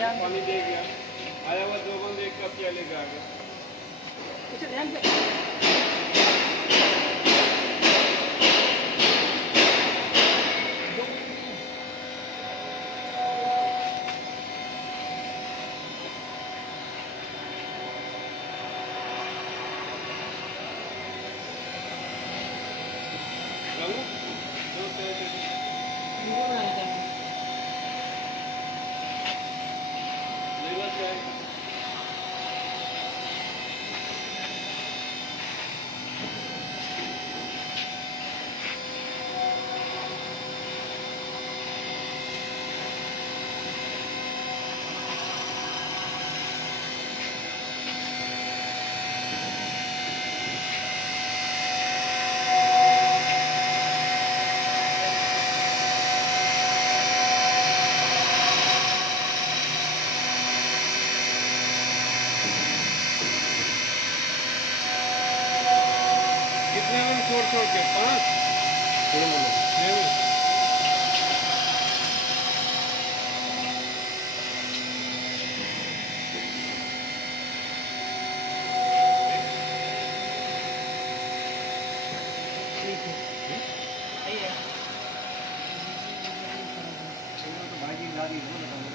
पानी दे गया, आया हुआ 2 बंदे एक कप चाय लेके आ गया। छोड़ के 5 भाई